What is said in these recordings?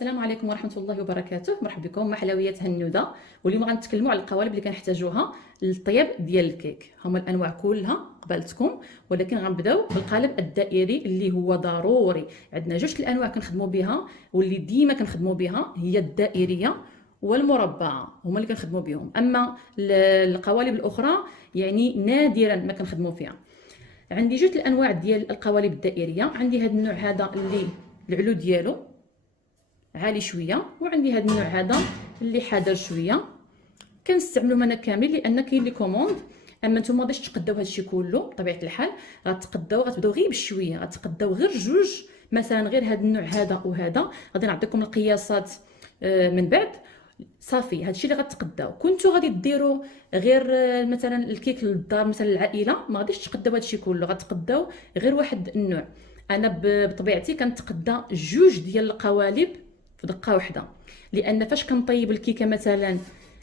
السلام عليكم ورحمة الله وبركاته. مرحبا بكم مع حلويات هنودة. واليوم غنتكلموا على القوالب اللي كنحتاجوها للطياب ديال الكيك. هما الانواع كلها قبالتكم، ولكن غنبداو بالقالب الدائري اللي هو ضروري. عندنا جوج الانواع كنخدموا بها واللي ديما كنخدموا بها، هي الدائريه والمربعه، هما اللي كنخدموا بهم. اما القوالب الاخرى يعني نادرا ما كنخدموا فيها. عندي جوج الانواع ديال القوالب الدائريه. عندي هذا النوع هذا اللي العلو ديالو عالي شويه، وعندي هذا النوع هذا اللي حاضر شويه. كنستعملهم انا كامل لان كاين لي كوموند. اما نتوما غاديش تقداو هادشي كله بطبيعه الحال، غتبداو غير بشويه، غتقداو غير جوج، مثلا غير هذا النوع هذا وهذا. غادي نعطيكم القياسات من بعد. صافي هادشي اللي غتقداو. كنتو غادي ديروا غير مثلا الكيك للدار، مثلا العائله، ما غاديش تقداو هادشي كله، غتقداو غير واحد النوع. انا بطبيعتي كنتقدى جوج ديال القوالب في دقه واحده، لان فاش كنطيب الكيكه مثلا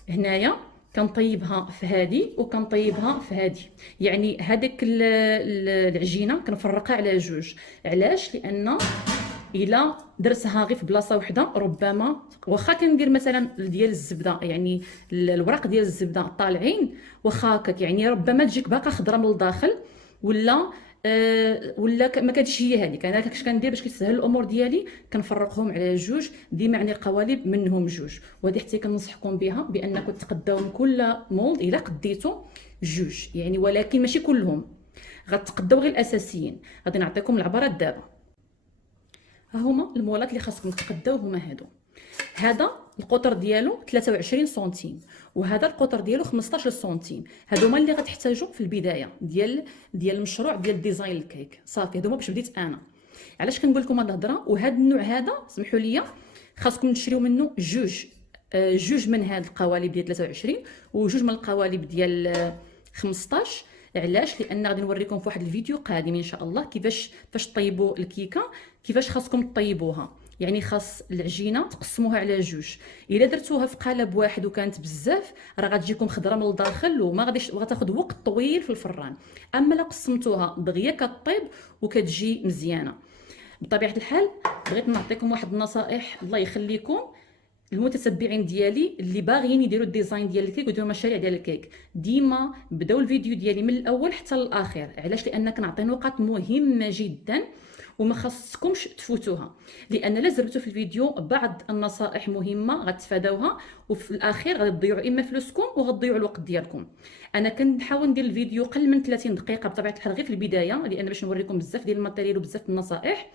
هنايا كنطيبها في هذه وكنطيبها في هذه، يعني هذيك العجينه كنفرقها على جوج. علاش؟ لان الا درتها غير في بلاصه واحده ربما واخا كندير مثلا ديال الزبده، يعني الوراق ديال الزبده طالعين واخا هكاك، يعني ربما تجيك باقا خضره من الداخل، ولا ما كتجيش هي هذيك. انا كاش كندير باش كيتسهل الامور ديالي كنفرقهم على جوج ديما، يعني القوالب منهم جوج. وهذه حتى كنصحكم بها بانكم تقداو من كل مولد الا قديتو جوج يعني، ولكن ماشي كلهم، غتقداو غير الاساسيين. غادي نعطيكم العبارات دابا. ها هما المولات اللي خاصكم تقداو، هما هادو. هذا القطر ديالو 23 سنتيم، وهذا القطر ديالو 15 سنتيم. هادو هما اللي غتحتاجوا في البدايه ديال المشروع ديال ديزاين الكيك. صافي هادو هما باش بديت انا. علاش كنقول لكم هاد الهضره؟ وهذا النوع هذا سمحوا لي خاصكم تشريو منه جوج من هاد القوالب ديال 23 وجوج من القوالب ديال 15. علاش؟ لان غادي نوريكم في واحد الفيديو قادم ان شاء الله كيفاش طيبوا الكيكه، كيفاش خاصكم طيبوها. يعني خاص العجينه تقسموها على جوج. الا درتوها في قالب واحد وكانت بزاف راه غتجيكم خضره من الداخل وما غاديش، وغتاخذ وقت طويل في الفران. اما لا قسمتوها دغيا كطيب وكتجي مزيانه. بطبيعه الحال بغيت نعطيكم واحد النصائح الله يخليكم المتتبعين ديالي اللي باغيين يديروا الديزاين ديال الكيك ويديروا مشاريع ديال الكيك. ديما بداو الفيديو ديالي من الاول حتى للاخر. علاش؟ لان كنعطي نقاط مهمه جدا وما خاصكمش تفوتوها، لان الا زربتوا في الفيديو بعض النصائح مهمه غتفاداوها، وفي الاخير غادي تضيعوا اما فلوسكم وغتضيعوا الوقت ديالكم. انا كنحاول ندير الفيديو قل من 30 دقيقه بطبيعه الحال غير في البدايه، لان باش نوريكم بزاف ديال الماتيريال وبزاف النصائح.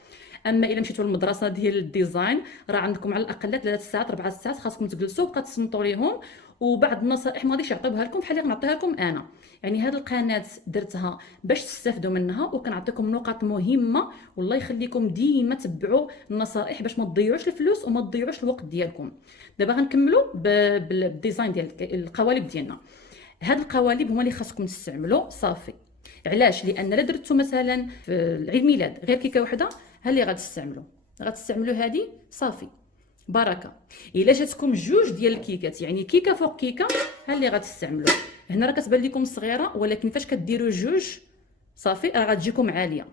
اما الا مشيتوا للمدرسه ديال الديزاين راه عندكم على الاقل 3 ساعات 4 ساعات خاصكم تجلسوا وكتصنتوا ليهم، وبعض النصائح ما غاديش يعطيوها لكم بحال اللي غنعطيها لكم انا. يعني هذه القناه درتها باش تستافدوا منها وكنعطيكم نقاط مهمه، والله يخليكم ديما تبعوا النصائح باش ما تضيعوش الفلوس وما تضيعوش الوقت ديالكم. دابا غنكملوا بالديزاين ديال القوالب ديالنا. هاد القوالب هما اللي خاصكم تستعملوا. صافي علاش؟ لان الا درتو مثلا في العيد ميلاد غير كيكه وحده ها اللي غتستعملوا هذه. صافي بركه. الا جاتكم جوج ديال الكيكات يعني كيكه فوق كيكه ها اللي غتستعملوا. هنا راه كتبان لكم صغيره، ولكن فاش كديروا جوج صافي راه غتجيكم عاليه.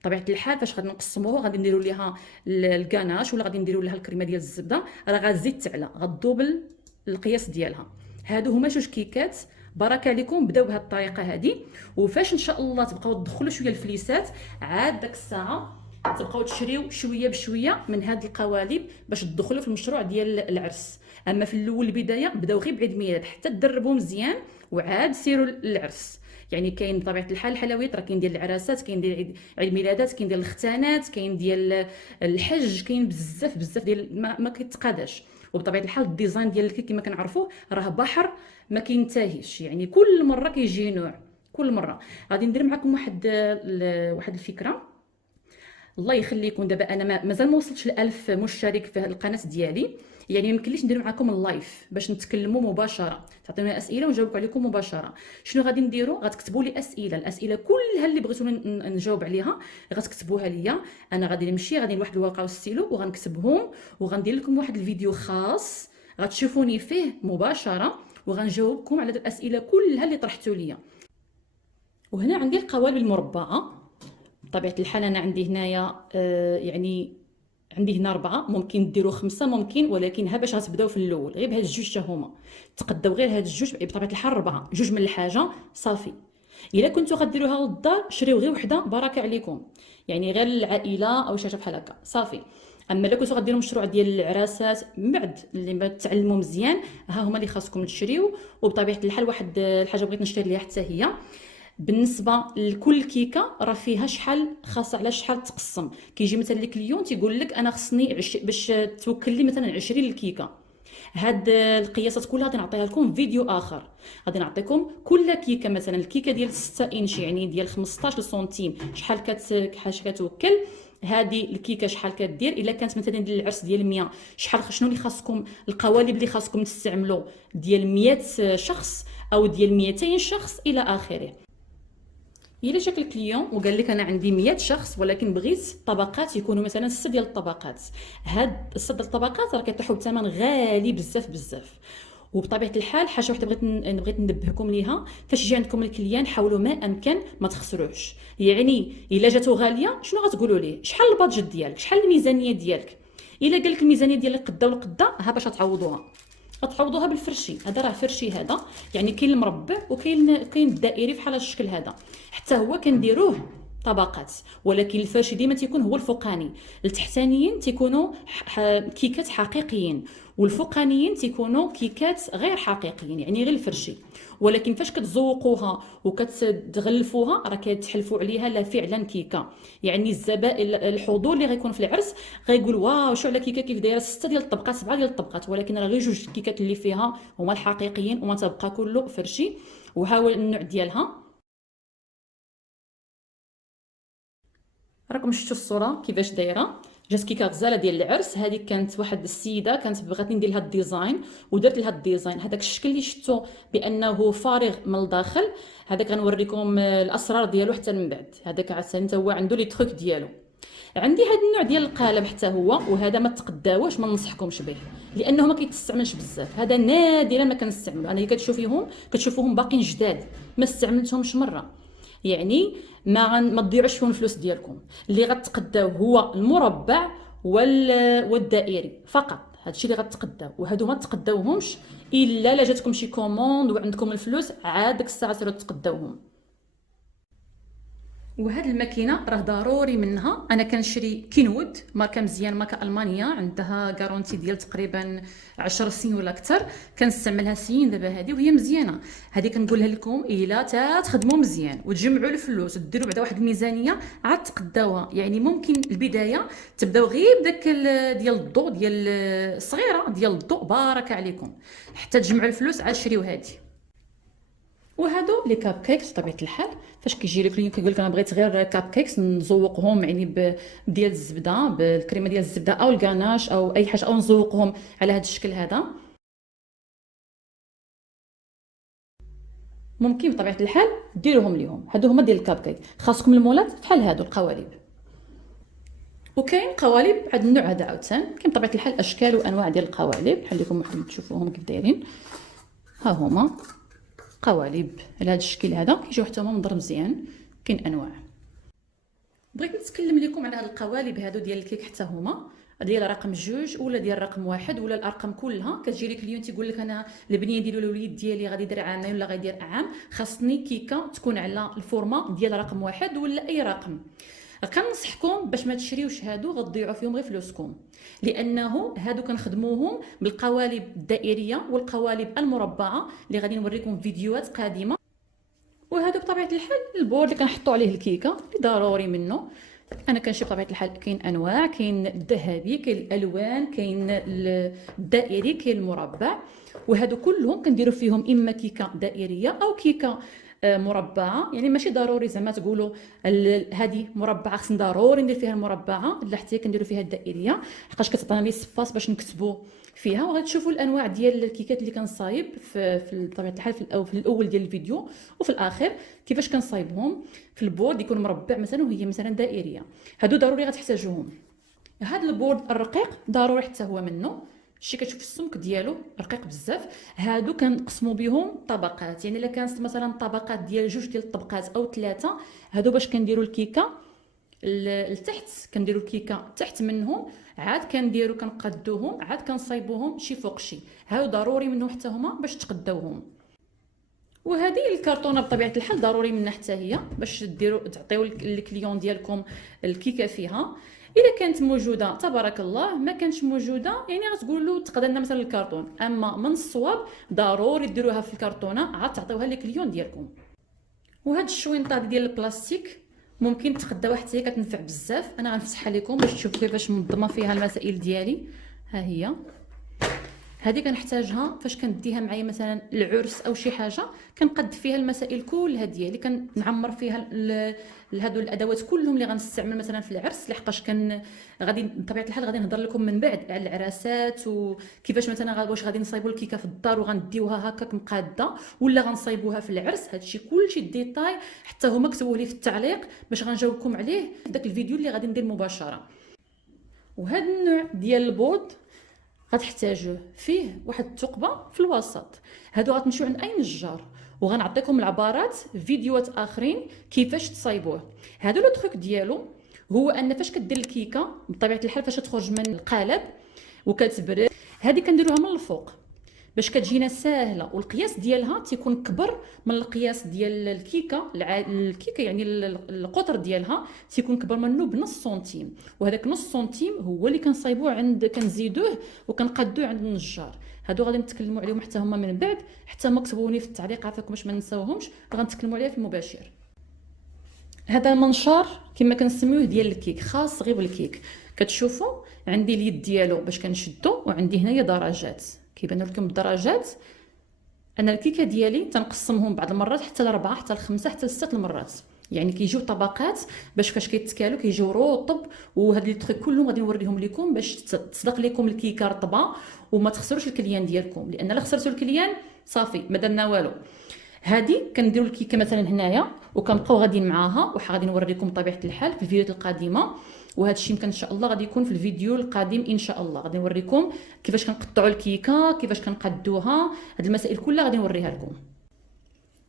بطبيعه الحال فاش غادي نقسموها غادي نديروا ليها الكاناش ولا غادي نديروا لها الكريمه ديال الزبده راه غتزيد تعلى، غدوبل القياس ديالها. هادو هما جوج كيكات. بركه عليكم بداو بهذه الطريقه هذه. وفاش ان شاء الله تبقاو تدخلوا شويه الفليسات عاد داك الساعه تبقاو تشريو شويه بشويه من هاد القوالب باش تدخلوا في المشروع ديال العرس. اما في الاول البدايه بداو غير بعيد ميلاد حتى تدربوا مزيان وعاد سيروا للعرس. يعني كاين بطبيعه الحال الحلويات راه كاين ديال العراسات، كاين ديال عيد ميلادات، كاين ديال الختانات، كاين ديال الحج، كاين بزاف ديال ما كيتقاداش. وبطبيعه الحال الديزاين ديال الكيك كما كنعرفوه راه بحر ما كينتهيش، يعني كل مره كيجي نوع. كل مره غادي ندير معكم واحد الفكره. الله يخليكم دابا انا مازال ما وصلتش ل1000 مشترك في هذه القناه ديالي، يعني ما يمكنليش ندير معكم اللايف باش نتكلموا مباشره، تعطيونا اسئله ونجاوب عليكم مباشره. شنو غادي نديروا؟ غتكتبوا لي الاسئله كلها اللي بغيتوني نجاوب عليها غتكتبوها ليا. انا غادي نمشي غادي لواحد الورقه والستيلو وغنكتبهم وغندير لكم واحد الفيديو خاص غتشوفوني فيه مباشره وغنجاوبكم على الاسئله كلها اللي طرحتوا ليا. وهنا عندي القوالب المربعه. بطبيعه الحال انا عندي هنايا يعني عندي هنا 4، ممكن ديروا 5 ممكن، ولكن ها باش غتبداو في الاول غير بهاد الجوج حتى هما تقداو غير هاد الجوج بطبيعه الحال 4 جوج من الحاجه صافي. الا كنتو غديروها للدار شريو غير وحده بركه عليكم، يعني غير العائله او شي حاجه بحال هكا صافي. اما الا كنتو غديروا مشروع ديال العراسات من بعد اللي ما تعلموا مزيان، ها هما اللي خاصكم تشريو. وبطبيعه الحال واحد الحاجه بغيت نشير ليها حتى هي، بالنسبه لكل كيكه راه فيها شحال خاصه على شحال تقسم. كيجي مثلا الكليون تيقول لك انا خصني باش توكل لي مثلا 20 الكيكه. هاد القياسات كلها غادي نعطيها لكم في فيديو اخر، غادي نعطيكم كل كيكه مثلا الكيكه ديال 6 انش يعني ديال 15 سنتيم شحال كتوكل، هذه الكيكه شحال كدير، الا كانت مثلا ديال العرس ديال 100 شحال، شنو اللي خاصكم القوالب اللي خاصكم تستعملوا ديال 100 شخص او ديال 200 شخص الى اخره. الا جاك الكليون وقال لك انا عندي 100 شخص ولكن بغيت طبقات يكونوا مثلا 6 ديال الطبقات، هاد 6 ديال الطبقات راه كيطيحوا بثمن غالي بزاف بزاف. وبطبيعه الحال حاجه واحده بغيت ننبهكم ليها، فاش يجي عندكم الكليان حاولوا ما امكن ما تخسروش. يعني الا جاتو غاليه شنو غتقولوا ليه؟ شحال البادجت ديالك، شحال الميزانيه ديالك؟ الا قال لك الميزانيه ديالك قدا ولا ها باش تعوضوها، غتعوضوها بالفرشي. هذا راه فرشي، هذا يعني كاين المربع وكاين الدائري بحال هذا الشكل هذا، حتى هو كنديروه طبقات، ولكن الفرشي ديما تيكون هو الفوقاني. التحتانيين تيكونوا كيكات حقيقيين، والفوقانيين تيكونوا كيكات غير حقيقيين يعني غير الفرشي. ولكن فاش كتزوقوها وكتغلفوها راه كتحلفوا عليها لا فعلا كيكه. يعني الزبائن الحضور اللي غيكون في العرس غيقول واو شو على كيكه كيف دايره 6 ديال الطبقات 7 ديال الطبقات، ولكن راه غير جوج كيكات اللي فيها هما الحقيقيين وما تبقى كله فرشي. وها هو النوع ديالها، راكم شفتوا الصوره كيفاش دايره. جات كيكه غزاله ديال العرس. هذه كانت واحد السيده كانت بغات ندير لها الديزاين ودرت لها الديزاين. هذاك الشكل اللي شفتوا بانه فارغ من الداخل، هذاك غنوريكم الاسرار ديالو حتى من بعد. هذاك حتى هو عنده لي تروك ديالو. عندي هذا النوع ديال القالب حتى هو، وهذا ما تقداوش ما ننصحكمش به لانه ما كيتستعملش بزاف. هذا نادرا ما كنستعملو انا. كتشوفوهم باقيين جداد، ما استعملتهمش مره. يعني ما تضيعوش فيهم الفلوس ديالكم. اللي غتقداو هو المربع والدائري فقط، هادشي اللي غتقداو. وهادو ما تقداوهمش الا جاتكم شي كوموند وعندكم الفلوس عاد ديك الساعه سيروا تقداوهم. وهاد الماكينه راه ضروري منها. انا كنشري كينوود ماركه مزيان، ماركه المانيا عندها كارونتي ديال تقريبا 10 سنين ولا اكثر، كنستعملها سنين دابا هذه وهي مزيانه. هذه كنقولها لكم الا تخدموا مزيان وتجمعوا الفلوس وديروا بعدا واحد الميزانيه عاد تقداوها. يعني ممكن البدايه تبداو غير بداك ديال الضوء ديال الصغيره ديال الضوء بارك عليكم حتى تجمعوا الفلوس عاد شريو هذه. وهادو لي كاب كيكس بطبيعه الحال فاش كيجي لك كليون كيقول لك انا بغيت غير كاب كيكس نزوقهم يعني ديال الزبده بالكريمه ديال الزبده او الكاناش او اي حاجه، او نزوقهم على هذا الشكل هذا. ممكن بطبيعه الحال ديروهم ليهم. هادو هما ديال الكاب كيك. خاصكم المولات بحال هادو القوالب. وكاين قوالب هاد النوع هذا عاوتاني كاين بطبيعه الحال اشكال وانواع ديال القوالب بحال لكم تشوفوهم كيف دايرين. ها هما قوالب على هذا الشكل هذا كيجيو حتى هما منظر مزيان. كاين انواع. بغيت نتكلم لكم على هاد القوالب هادو ديال الكيك حتى هما ديال رقم 2 ولا ديال رقم 1 ولا الارقام كلها. كتجي لك اليوم تيقول لك انا البنيه ديالو الوليد ديالي غادي يدير عامين ولا غيدير عام، خاصني كيكه تكون على الفورمه ديال رقم 1 ولا اي رقم. كنصحكم باش ما تشريوش هادو غتضيعوا فيهم غير فلوسكم، لانه هادو كنخدموهم بالقوالب الدائريه والقوالب المربعه اللي غادي نوريكم فيديوهات قادمه. وهذا بطبيعه الحال البورد اللي كنحطوا عليه الكيكه اللي ضروري منه. انا كنشري بطبيعه الحال كاين انواع، كاين الذهبي، كاين الالوان، كاين الدائري، كاين المربع. وهادو كلهم كنديروا فيهم اما كيكه دائريه او كيكه مربعه. يعني ماشي ضروري زعما تقولوا هذه مربعه خصني ضروري ندير فيها المربعه، لا حتى كنديروا فيها الدائريه حقاش كتعطينا لي سباس باش نكتبوا فيها. وغتشوفوا الانواع ديال الكيكات اللي كنصايب في طبيعه الحال في الاول ديال الفيديو وفي الاخر كيفاش كنصايبهم في البورد يكون مربع مثلا وهي مثلا دائريه. هادو ضروري غتحتاجوهم. هاد البورد الرقيق ضروري حتى هو منه. شي كتشوف السمك ديالو رقيق بزاف. هادو كنقسموا بهم طبقات، يعني الا كانت مثلا طبقات ديال 2 ديال الطبقات او 3، هادو باش كنديروا الكيكه لتحت كنديروا الكيكه تحت منهم عاد كنديرو كنقادوهم، عاد كنصايبوهم شي فوق شي. هاو ضروري منهم حتى هما باش تقداوهم. وهذه الكرتونه بطبيعه الحال ضروري منها حتى هي باش تعطيو الكليون ديالكم الكيكه فيها. الا كانت موجوده تبارك الله، ما كانتش موجوده يعني غتقول له تقدر لنا مثلا الكرتون، اما من الصواب ضروري ديروها في الكرتونه عاد تعطيوها للكليون ديالكم. وهاد الشوينطه ديال البلاستيك ممكن تقداوها حتى هي كتنفع بزاف. انا غنفتحها لكم باش تشوفوا كيفاش منظمه فيها المسائل ديالي. ها هي هذه كنحتاجها فاش كنديها معايا مثلا العرس او شي حاجه، كنقد فيها المسائل كلها ديالي، كنعمر فيها هادو الادوات كلهم اللي غنستعمل مثلا في العرس. لحقاش غادي بطبيعه الحال غادي نهضر لكم من بعد على العراسات وكيفاش مثلا واش غادي نصايبوا الكيكه في الدار وغنديوها هكاك مقاده ولا غنصايبوها في العرس. هادشي كلشي ديتاي حتى هما كتبوه لي في التعليق باش غنجاوبكم عليه في داك الفيديو اللي غادي ندير مباشره. وهذا النوع ديال البوط غتحتاجوه فيه واحد الثقبه في الوسط. هادو غتمشيو عند اي نجار وغنعطيكم العبارات فيديوهات اخرين كيفاش تصايبوه. هادو لو تروك ديالو هو ان فاش كدير الكيكه بطبيعه الحال فاش تخرج من القالب وكتبرد، هذه كنديروها من الفوق باش كتجينا ساهله، والقياس ديالها تيكون كبر من القياس ديال الكيكه. الكيكه يعني القطر ديالها تيكون كبر منه بنص سنتيم، وهذاك نص سنتيم هو اللي كنصايبوه كنزيدوه وكنقادوه عند النجار. هادو غادي نتكلموا عليهم حتى هما من بعد، حتى هما كتبوني في التعليق عافاكم باش ما ننساوهمش، غنتكلموا عليها في المباشر. هذا المنشار كما كنسميوه ديال الكيك، خاص غير بالكيك. كتشوفوا عندي اليد ديالو باش كنشدو، وعندي هنايا درجات كيبانوا لكم الدرجات. انا الكيكه ديالي تنقسمهم بعض المرات حتى ل4 حتى ل5 حتى ل6 المرات، يعني كيجيو طبقات باش فاش كيتكالوا كيجيو رطب. وهاد لي تريك كلهم غادي نوريهم لكم باش تصدق لكم الكيكه رطبه وما تخسروش الكليان ديالكم، لان الا خسرتوا الكليان صافي ما درنا والو. هذه كنديروا الكيكه مثلا هنايا وكنبقاو غاديين معاها، وغادي نوريكم بطبيعه الحال في الفيديوهات القادمه. وهذا الشيء يمكن ان شاء الله غادي يكون في الفيديو القادم ان شاء الله، غادي نوريكم كيفاش كنقطعوا الكيكه، كيفاش كنقادوها، هاد المسائل كلها غادي نوريها لكم.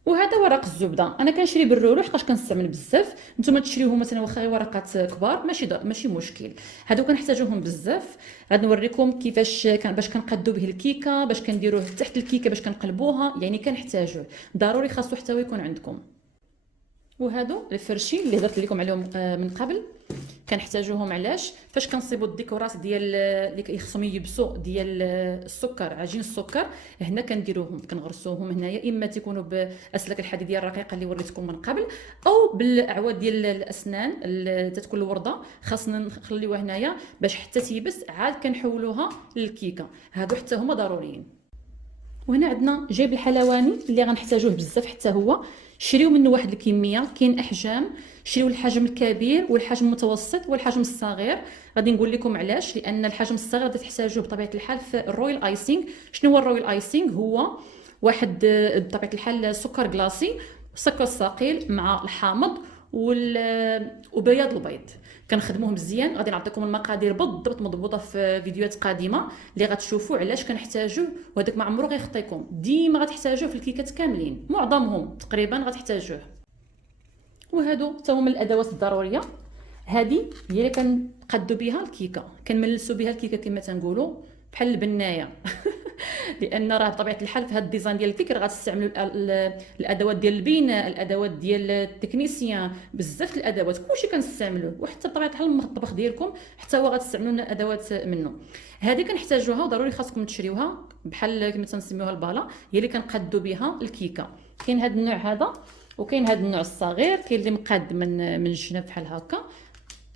وهذا ورق الزبده انا كنشري بالرولو حقاش كنستعمل بزاف. نتوما تشريوه مثلا واخا غير ورقات كبار ماشي مشكل، هادو كنحتاجوهم بزاف. غادي نوريكم كيفاش باش كنقادو به الكيكه، باش كنديروه تحت الكيكه باش كنقلبوها، يعني كنحتاجوه ضروري خاصو حتى هو يكون عندكم. وهادو الفرشين اللي هضرت لكم عليهم من قبل كنحتاجوهم علاش فاش كنصيبوا الديكورات ديال اللي خصهم يلبسوا ديال السكر، عجين السكر. هنا كنديروهم كنغرسوهم هنايا، اما تيكونوا باسلاك الحديديه الرقيقه اللي وريتكم من قبل، او بالاعواد ديال الاسنان اللي تتكون الورده خاصنا نخليوها هنايا باش حتى تيبس عاد كنحولوها للكيكه. هادو حتى هما ضروريين. وهنا عندنا جيب الحلواني اللي غنحتاجوه بزاف حتى هو. شريو منه واحد الكميه، كاين احجام، شريو الحجم الكبير والحجم المتوسط والحجم الصغير. غادي نقول لكم علاش، لان الحجم الصغير غادي تحتاجوه بطبيعه الحال في الرويال ايسينغ. شنو هو الرويال ايسينغ؟ هو واحد بطبيعه الحال سكر كلاصي، سكر ثقيل مع الحامض وبياض البيض. كنخدموه مزيان. غادي نعطيكم المقادير بالضبط مضبوطه في فيديوهات قادمه اللي غتشوفوا علاش كنحتاجوه، وهذاك ما عمرو غيخطيكم. ديما غتحتاجوه في الكيكات كاملين، معظمهم تقريبا غتحتاجوه. وهادو حتى هما الادوات الضروريه. هذه هي اللي كنقادو بها الكيكه، كنملسوا بها الكيكه كما تنقولوا بحال البنايه لان راه بطبيعه الحال في هذا الديزاين ديال الكيك غتستعملوا الادوات ديال البناء، الادوات ديال التكنيسيان، بزاف الادوات كلشي كنستعملوه، وحتى بطبيعه الحال المطبخ ديالكم حتى هو غتستعملوا لنا ادوات منه. هذه كنحتاجوها وضروري خاصكم تشريوها بحال كما تنسميوها البالا، هي اللي كنقادو بها الكيكه. كاين هذا النوع هذا، وكاين هذا النوع الصغير، كاين اللي مقاد من الجناب بحال هكا.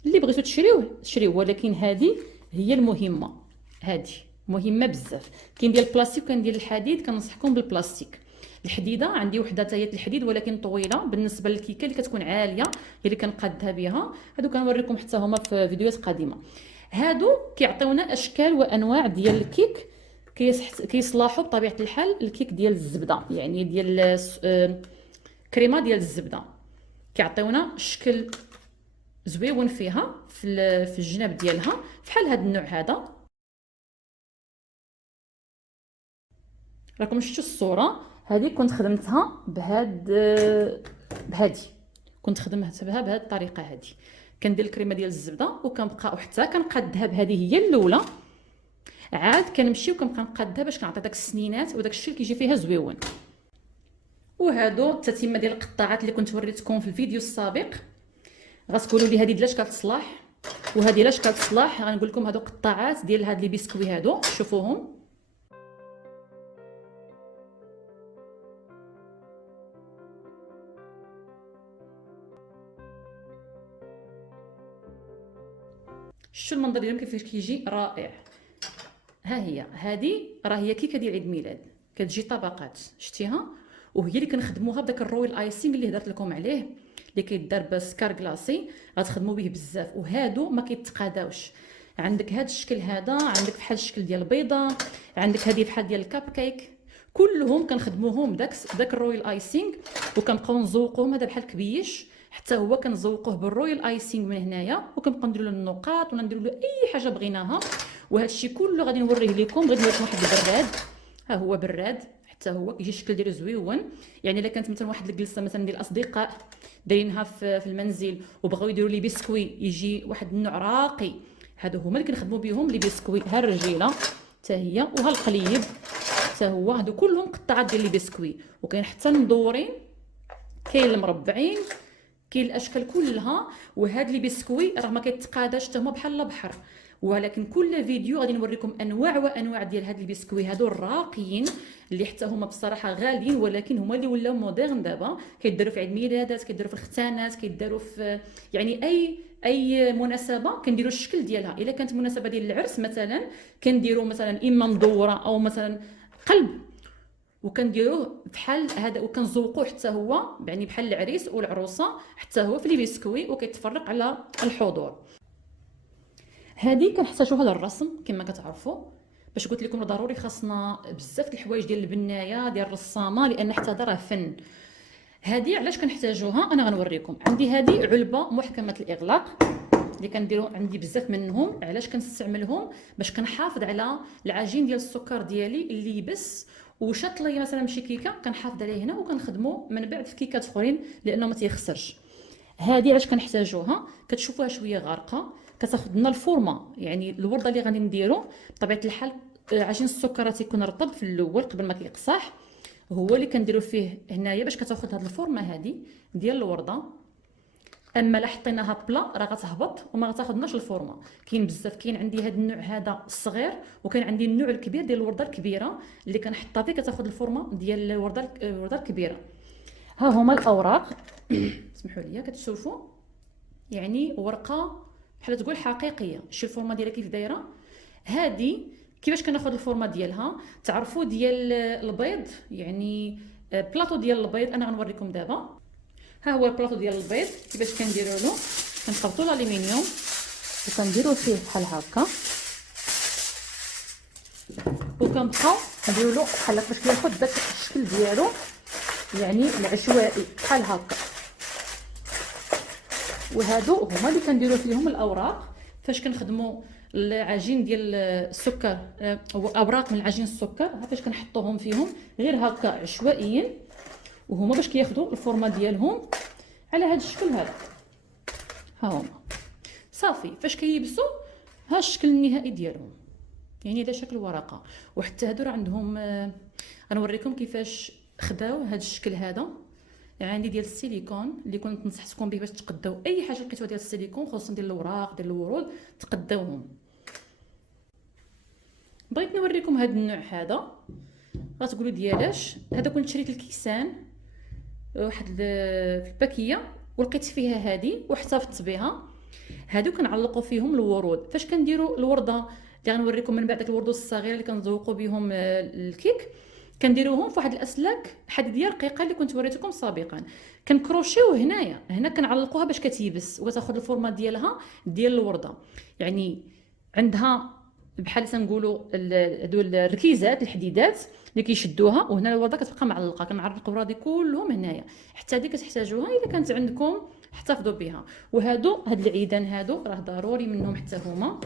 اللي بغيتو تشريوه، ولكن هذه هي المهمه، هذه مهمه بزاف. كاين ديال البلاستيك وكاين ديال الحديد، كنصحكم بالبلاستيك. الحديده عندي وحده تاهي الحديد ولكن طويله بالنسبه للكيكه اللي كتكون عاليه هي اللي كنقادها بها. هادو كنوريكم حتى هما في فيديوهات قادمه. هادو كيعطيونا اشكال وانواع ديال الكيك، كيصلاحوا بطبيعه الحال الكيك ديال الزبده، يعني ديال كريمه ديال الزبده، كيعطيونا شكل زويون فيها في الجناب ديالها بحال هذا النوع هذا. راكم شفتوا الصوره هذه كنت خدمتها بهذه كنت خدمتها بها بهذه الطريقه هذه. كندير الكريمه ديال الزبده وكنبقى حتى كنقادها بهذه هي الاولى، عاد كنمشي وكنبقى نقادها باش كنعطي داك السنينات وداك الشيء اللي كيجي فيها زويون. وهادو التتمه ديال القطاعات اللي كنت وريتكم في الفيديو السابق. غتقولوا لي هذه لاش كتصلح وهذه لاش كتصلح. غنقول لكم هادو قطاعات ديال هاد لي بسكوي هادو، شوفوهم. شتو المنظر ديالهم كيفاش كيجي رائع. ها هي هذه راه هي كيكه ديال عيد ميلاد، كتجي طبقات، شتيها؟ وهي اللي كنخدموها بداك الرويال ايسينغ اللي هضرت لكم عليه، اللي كيدار بسكر كلاصي، غتخدموا به بزاف. وهادو ما كيتقاداوش. عندك هذا الشكل هذا، عندك بحال الشكل ديال البيضه، عندك هذه بحال ديال الكاب كيك، كلهم كنخدموهم بداك الرويال ايسينغ وكنبقاو نزوقوهم. هذا بحال كبيش حتى هو كنزوقوه بالرويال ايسينغ من هنايا، وكنبقاو نديروا له النقاط ولا نديروا له اي حاجه بغيناها. وهذا الشيء كله غادي نوريه لكم. بغيت نوريكم واحد البراد، ها هو براد حتى هو كيجي الشكل ديالو زويون. يعني الا كانت مثلا واحد الجلسه مثلا ديال الاصدقاء دايرينها في المنزل وبغاو يديروا لي بسكوي يجي واحد النوع راقي، هادو هما اللي كنخدموا بهم لي بسكوي. ها الرجيله حتى هي، وها القليب حتى هو، هادو كلهم قطعات ديال لي بسكوي. وكاين حتى المدورين، كاين المربعين، كاين الاشكال كلها. وهاد لي بسكوي راه ما كيتقاداش حتى هما بحال البحر، ولكن كل فيديو غادي نوريكم انواع وانواع ديال هاد البسكوي هادو الراقيين اللي حتى هما بصراحه غاليين، ولكن هما اللي ولاو مودرن دابا. كيداروا في عيد ميلادات، كيداروا في الختانات، كيداروا في يعني اي مناسبه كنديروا الشكل ديالها. الا كانت مناسبه ديال العرس مثلا كنديروا مثلا اما مدوره او مثلا قلب، وكنديروه بحال هذا وكنزوقوه حتى هو يعني بحال العريس والعروسه حتى هو في لي بسكوي، وكيتفرق على الحضور. هذه كنحتاجوها للرسم كما كتعرفوا. باش قلت لكم ضروري خاصنا بزاف الحوايج ديال البنايه ديال الرسامه، لان حتى هذا راه فن. هذه علاش كنحتاجوها انا غنوريكم. عندي هذه علبه محكمه الاغلاق اللي كنديروا عندي بزاف منهم. علاش كنستعملهم؟ باش كنحافظ على العجين ديال السكر ديالي اللي يبس وشات لي مثلا شي كيكه كنحافظ عليه هنا وكنخدمو من بعد في كيكات اخرين لانه ما تيخسرش. هذه علاش كنحتاجوها؟ كتشوفوها شويه غارقه، كتاخذ لنا الفورمه. يعني الورده اللي غادي نديرو بطبيعه الحال عجين السكر تيكون رطب في الاول قبل ما كيقصح، هو اللي كنديرو فيه هنايا باش كتاخذ هذه الفورمه هذه ديال الورده. اما لا حطيناها بلا راه غتهبط وما غتاخذناش الفورمه. كاين بزاف، كاين عندي هذا النوع هذا الصغير، وكاين عندي النوع الكبير ديال الورده الكبيره اللي كنحطها فيه كتاخذ الفورمه ديال الورده الكبيره. ها هما الاوراق اسمحوا لي كتشوفوا يعني ورقه بحال تقول حقيقيه. شوف الفورمه ديالها كيف دايره. هذه كيفاش كناخذ الفورمه ديالها؟ تعرفوا ديال البيض، يعني بلاطو ديال البيض انا غنوريكم دابا. ها هو البلاطو ديال البيض كيفاش كنديروا له. كنخلطوا الالومنيوم وكنديروا فيه بحال هكا وكنبقاو نديروا له بحال هكا باش ياخذ داك الشكل ديالو يعني العشوائي بحال هكا. وهادو هما اللي كنديروا فيهم الاوراق فاش كنخدموا العجين ديال السكر، اوراق من عجين السكر فاش كنحطوهم فيهم غير هكا عشوائيا، وهما باش كياخذوا الفورمه ديالهم على هذا الشكل هذا. ها هما صافي فاش كيلبسوا ها الشكل النهائي ديالهم، يعني هذا شكل ورقه. وحتى هادو راه عندهم غنوريكم كيفاش خداو هذا الشكل هذا. عندي ديال السيليكون اللي كنت نصحتكم به باش تقداو اي حاجه لقيتوها ديال السيليكون، خصوصا ديال الاوراق ديال الورود تقداوهم. بغيت نوريكم هذا النوع هذا. غتقولوا ديالاش هذا؟ كنت شريت الكيسان واحد في الباكيه ولقيت فيها هذه واحتفظت بها. هادو كنعلقوا فيهم الورود. فاش كنديروا الورده اللي غنوريكم من بعد، داك الوردو الصغيره اللي كنذوقوا بهم الكيك، كنديروهم في واحد الاسلاك حديديه رقيقه اللي كنت وريتكم سابقا. كنكروشيو هنا كنعلقوها باش كتيبس وتاخذ الفورمه ديالها ديال الورده. يعني عندها بحال تنقولوا هذو الركيزات الحديدات اللي كيشدوها، وهنا الورده كتبقى معلقه. كنعرقوا راضي كلهم هنايا حتى هذه كتحتاجوها الا كانت عندكم احتفظوا بها. هاد العيدان هادو راه ضروري منهم حتى هما،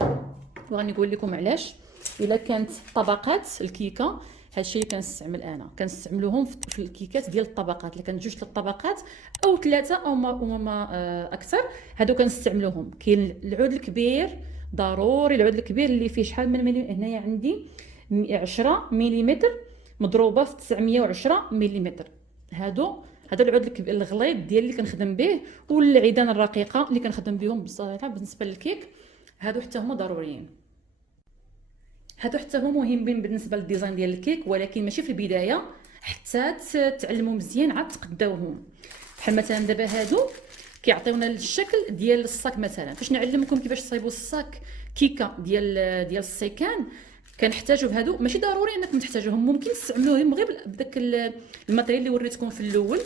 وغنقول لكم علاش. الا كانت طبقات الكيكه هادشي اللي كنستعمل انا، كنستعملوهم في الكيكات ديال الطبقات، اللي كانت 2 الطبقات او 3 او ما اكثر، هادو كنستعملوهم. كاين العود الكبير، ضروري العود الكبير اللي فيه شحال من هنايا عندي 10 ملم مضروبه في 910 ملم. هذا العود الغليظ ديالي اللي كنخدم به، والعيدان الرقيقه اللي كنخدم بهم بصراحه. بالنسبه للكيك هادو حتى هما ضروريين، هادو حتى هما مهمين بالنسبه للديزاين ديال الكيك، ولكن ماشي في البدايه، حتى تعلموا مزيان عاد تقداوهم. بحال مثلا دابا هادو كيعطيونا الشكل ديال الصاك. مثلا فاش نعلمكم كيفاش تصايبوا الصاك كيكه ديال السيكان، كنحتاجوا هادو. ماشي ضروري انكم تحتاجوهم، ممكن تستعملوهم غير بداك الماتريال اللي وريتكم في الاول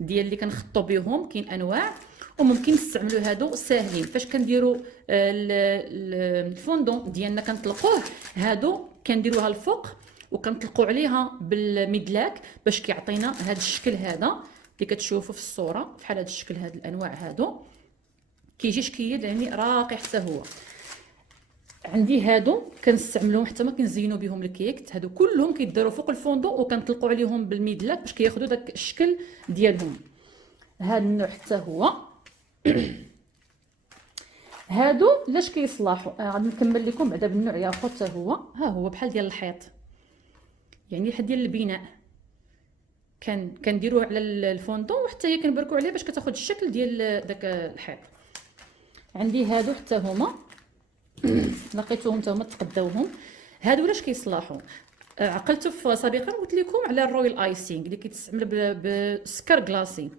ديال اللي كنخطوا بهم. كاين انواع، وممكن نستعملوا هادو ساهلين. فاش كنديروا الفوندون ديالنا كنطلقوه، هادو كنديروها الفوق وكنطلقوا عليها بالمدلاك باش كيعطينا هذا الشكل هذا اللي كتشوفوا في الصوره، بحال هذا الشكل. هاد الانواع هادو كيجي شكيل يعني راقي حتى هو. عندي هادو كنستعملوهم حتى ما كنزينوا بهم الكيك. هادو كلهم كيداروا فوق الفوندون وكنطلقوا عليهم بالمدلاك باش كياخذوا داك الشكل ديالهم. هاد النوع حتى هو هادو لاش كيصلاحوا. غادي نكمل لكم بعدا بالنوع ياخذ حتى هو. ها هو بحال ديال الحيط، يعني بحال ديال البناء. كنديروه على الفوندون وحتى هي كنبركوا عليه باش كتاخذ الشكل ديال داك الحيط. عندي هادو حتى هما لقيتوهم حتى هما تقداوهم. هادو لاش كيصلاحوا؟ عقلتوا في سابقا قلت لكم على الرويال ايسينغ اللي كيتستعمل بالسكر كلاصي.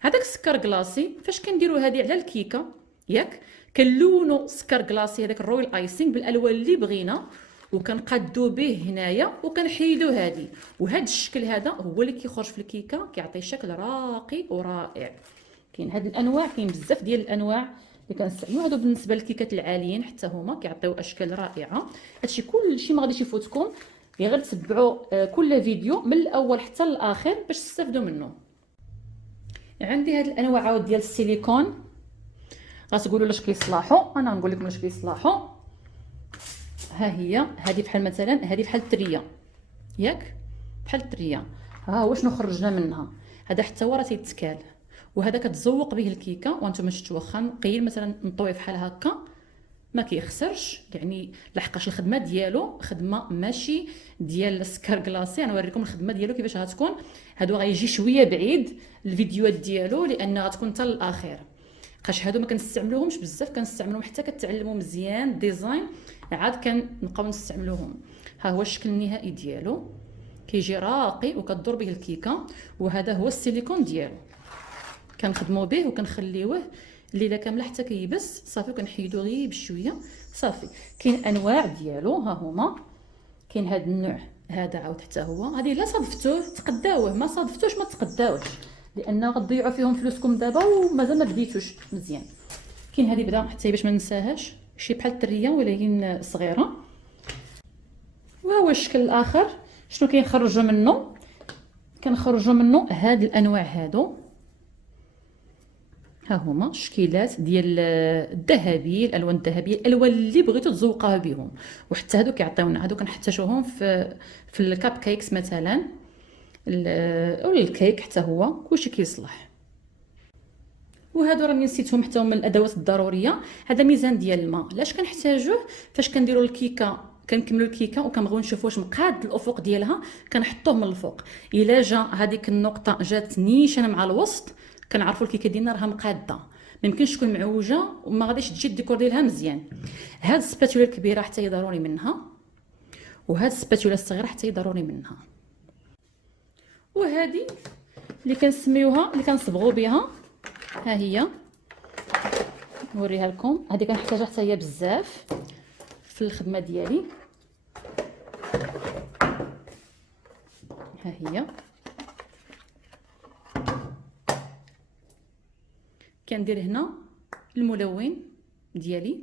هذاك السكر كلاصي فاش كنديروا هذه على الكيكه ياك، كنلونوا سكر كلاصي هذاك الرويال ايسينغ بالالوان اللي بغينا، وكنقادو به هنايا وكنحيدو هذه. وهذا الشكل هذا هو اللي كيخرج في الكيكه، كيعطي شكل راقي ورائع. كاين هاد الانواع، كاين بزاف ديال الانواع اللي كنستعملوا. هادو بالنسبه للكيكات العاليين حتى هما كيعطيو اشكال رائعه. هادشي كلشي ما غاديش يفوتكم، غير تتبعوا كل فيديو من الاول حتى الاخر باش تستافدوا منه. عندي هاد الانواع عاود ديال السيليكون. غتقولوا لاش كيصلاحوا، انا نقول لكم لاش كيصلاحوا. ها هي هذه بحال مثلا، هذه بحال التريه ياك، بحال التريه. ها هو شنو خرجنا منها. هذا حتى هو راه تيتكال، وهذا كتزوق به الكيكه. وانتم شفتوا واخا نقيل مثلا نطوي بحال هكا ما كيخسرش، يعني لحقاش الخدمه ديالو خدمه ماشي ديال السكر كلاصي. انا نوريكم الخدمه ديالو كيفاش غتكون. هادو غيجي شويه بعيد الفيديوهات ديالو لان غتكون حتى للاخير. لحقاش هادو ما كنستعملوهمش بزاف، كنستعملوهم حتى كتعلموا مزيان الديزاين عاد كنبقاو نستعملوهم. ها هو الشكل النهائي ديالو، كيجي راقي وكدور به الكيكه. وهذا هو السيليكون ديالو، كنخدموا به وكنخليوه الليله كامله حتى كيبس صافي، وكنحيدوه غير بشويه صافي. كاين انواع ديالو ها هما. كاين هذا النوع هذا عاود حتى هو. هذه لا صادفتوه تقداوه، ما صادفتوش ما تقداوش، لان غتضيعوا فيهم فلوسكم دابا ومازال ما بديتوش مزيان. كاين هذه بدا حتى باش ما ننساهاش، شي بحال التريه ولكن صغيره. وها هو الشكل الاخر. شنو كيخرجوا منه؟ كنخرجوا منه هاد الانواع هادو. ها هما شكيلات ديال الذهبي، الالوان الذهبيه، الالوان اللي بغيتو تزوقوها بهم. وحتى هادو كيعطيونا، هادو كنحتاجوهم في الكاب كيكس مثلا، ولا الكيك حتى هو كلشي كيصلح. وهادو راني نسيتهم حتى هما الادوات الضروريه. هذا ميزان ديال الماء، لاش كنحتاجوه؟ فاش كنديروا الكيكه، كنكملوا الكيكه وكنبغيو نشوفوا واش مقاد الافق ديالها، كنحطوه من الفوق. الا جا هذيك النقطه جات نيشانه مع الوسط، كنعرفوا الكيكه ديالنا راها مقاده، ما يمكنش تكون معوجه وما غاديش تجي الديكور ديالها مزيان. هاد السباتولا الكبيره حتى هي ضروري منها، وهاد السباتولا الصغيره حتى هي ضروري منها. وهذه اللي كنسميوها اللي كنصبغوا بها، ها هي نوريها لكم. هذه كنحتاجها حتى هي بزاف في الخدمه ديالي. ها هي كندير هنا الملون ديالي،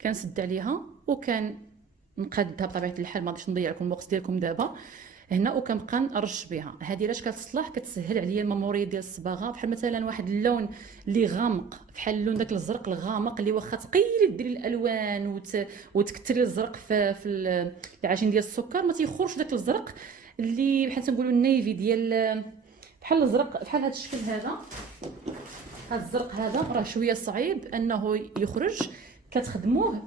كنسد عليها وكنقادها بطبيعه الحال. ما غاديش نضيع لكم الوقت ديالكم دابا. هنا وكنبقى نرش بها. هذه علاش كتصلح، كتسهل عليا الماموريه ديال الصباغه. بحال مثلا واحد اللون اللي غامق، بحال اللون داك الزرق الغامق اللي واخا ثقيل ديري الالوان وتكثري الزرق في العجين ديال السكر، ما تيخرجش داك الزرق اللي بحال تنقولوا النيفي ديال بحال الزرق، بحال هذا الشكل هذا. هذا الزرق هذا راه شويه صعيب انه يخرج. كتخدموه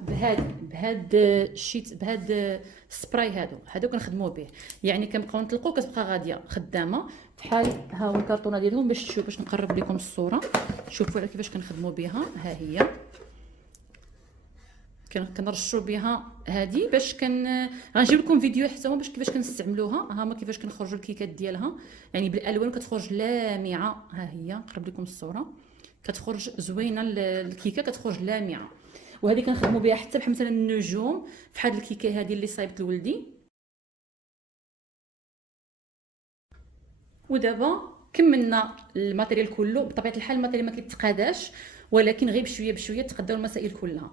بهاد الشيت، بهاد السبراي هادو كنخدموه به. يعني كنبقاو نطلقوا كتبقى غاديه خدامه. بحال ها هو الكرتونه ديالهم باش تشوفوا، باش نقرب لكم الصوره شوفوا كيفاش كنخدموا بها. ها هي كنرشوا بها هذه باش غنجيب لكم فيديو حتى هما باش كيفاش كنستعملوها. ها هما كيفاش كنخرجوا الكيكات ديالها، يعني بالالوان كتخرج لامعه. ها هي نقرب لكم الصوره، كتخرج زوينه الكيكه، كتخرج لامعه. وهذه كنخدموا بها حتى بحال مثلا النجوم، فحال الكيكه هذه اللي صايبت لولدي. ودابا كملنا الماتيريال كله. بطبيعه الحال الماتيريال ما كيتقاداش، ولكن غير بشويه بشويه تقداو المسائل كلها.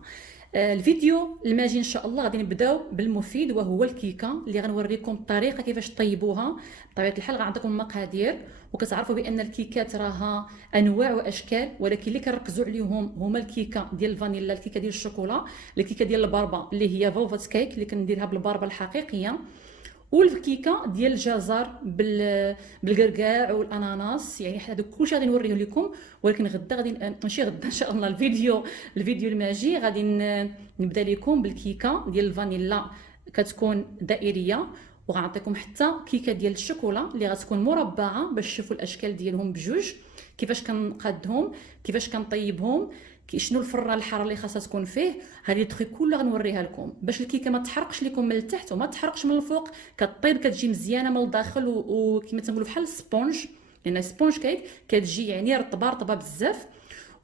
الفيديو الماجي ان شاء الله غادي نبداو بالمفيد، وهو الكيكه اللي غنوريكم الطريقه كيفاش طيبوها. بطبيعه الحال غنعطيكم المقادير، وكتعرفوا بان الكيكات راها انواع واشكال، ولكن اللي كنركزوا عليهم هما الكيكه ديال الفانيلا، الكيكه ديال الشوكولا، الكيكه ديال البربه اللي هي فولفت كيك اللي كنديرها بالبربه الحقيقيه، والكيكه ديال الجزر بالكركاع والاناناس. يعني هذا كلشي غادي نوريه لكم. ولكن غدا غادي ماشي غدا ان شاء الله، الفيديو الماجي غادي نبدا لكم بالكيكه ديال الفانيلا، كتكون دائريه. وغنعطيكم حتى كيكه ديال الشوكولا اللي غتكون مربعه باش تشوفوا الاشكال ديالهم بجوج، كيفاش كنقادهم، كيفاش كنطيبهم، شنو الفره الحاره اللي خاصها تكون فيه. هذه التريك كلها غنوريها لكم باش الكيكه ما تحرقش لكم من التحت وما تحرقش من الفوق، كطيب كتجي مزيانه من الداخل وكما تنقولوا بحال السبونج، لان سبونج كيك كتجي يعني رطبه بزاف.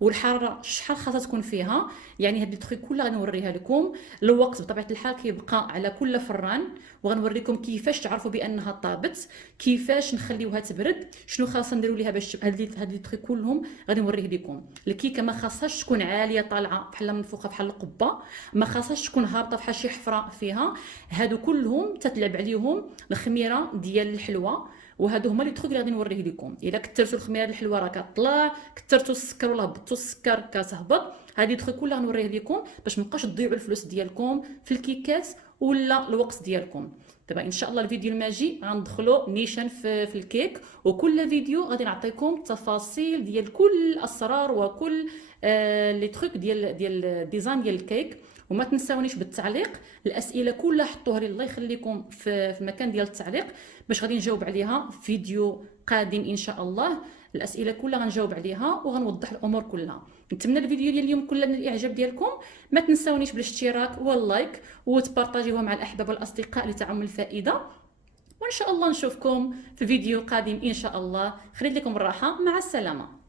والحراره شحال خاصها تكون فيها. يعني هاد التريك كلها غنوريها لكم. الوقت بطبيعه الحال كيبقى على كل فران، وغنوريكم كيفاش تعرفوا بانها طابت، كيفاش نخليوها تبرد، شنو خاصنا نديروا ليها باش هاد التريك كلهم غادي نوريه لكم. الكيكه ما خاصهاش تكون عاليه طالعه بحال من فوق بحال القبه، ما خاصهاش تكون هابطه بحال شي حفره فيها. هادو كلهم تتلعب عليهم الخميره ديال الحلوه. وهادو هما لي تروك اللي غادي نوريه لكم. الا كثرتوا الخميره الحلوه راه كطلع، كثرتوا السكر ولا هبطتوا السكر كتهبط. هذه تروك كلها غنوريه لكم باش مابقاش تضيعوا الفلوس ديالكم في الكيكات ولا الوقت ديالكم. دابا ان شاء الله الفيديو الماجي غندخلوا نيشان في الكيك، وكل فيديو غادي نعطيكم تفاصيل ديال كل الاسرار وكل لي تروك ديال الديزاين ديال الكيك. وما تنساونيش بالتعليق. الاسئله كلها حطوها لي الله يخليكم في مكان ديال التعليق باش غادي نجاوب عليها في فيديو قادم ان شاء الله. الاسئله كلها غنجاوب عليها وغنوضح الامور كلها. نتمنى الفيديو ديال اليوم كله من الاعجاب ديالكم. ما تنساونيش بالاشتراك واللايك وتبارطاجيوه مع الاحباب والاصدقاء لتعم الفائده. وان شاء الله نشوفكم في فيديو قادم ان شاء الله. خليت لكم الراحه، مع السلامه.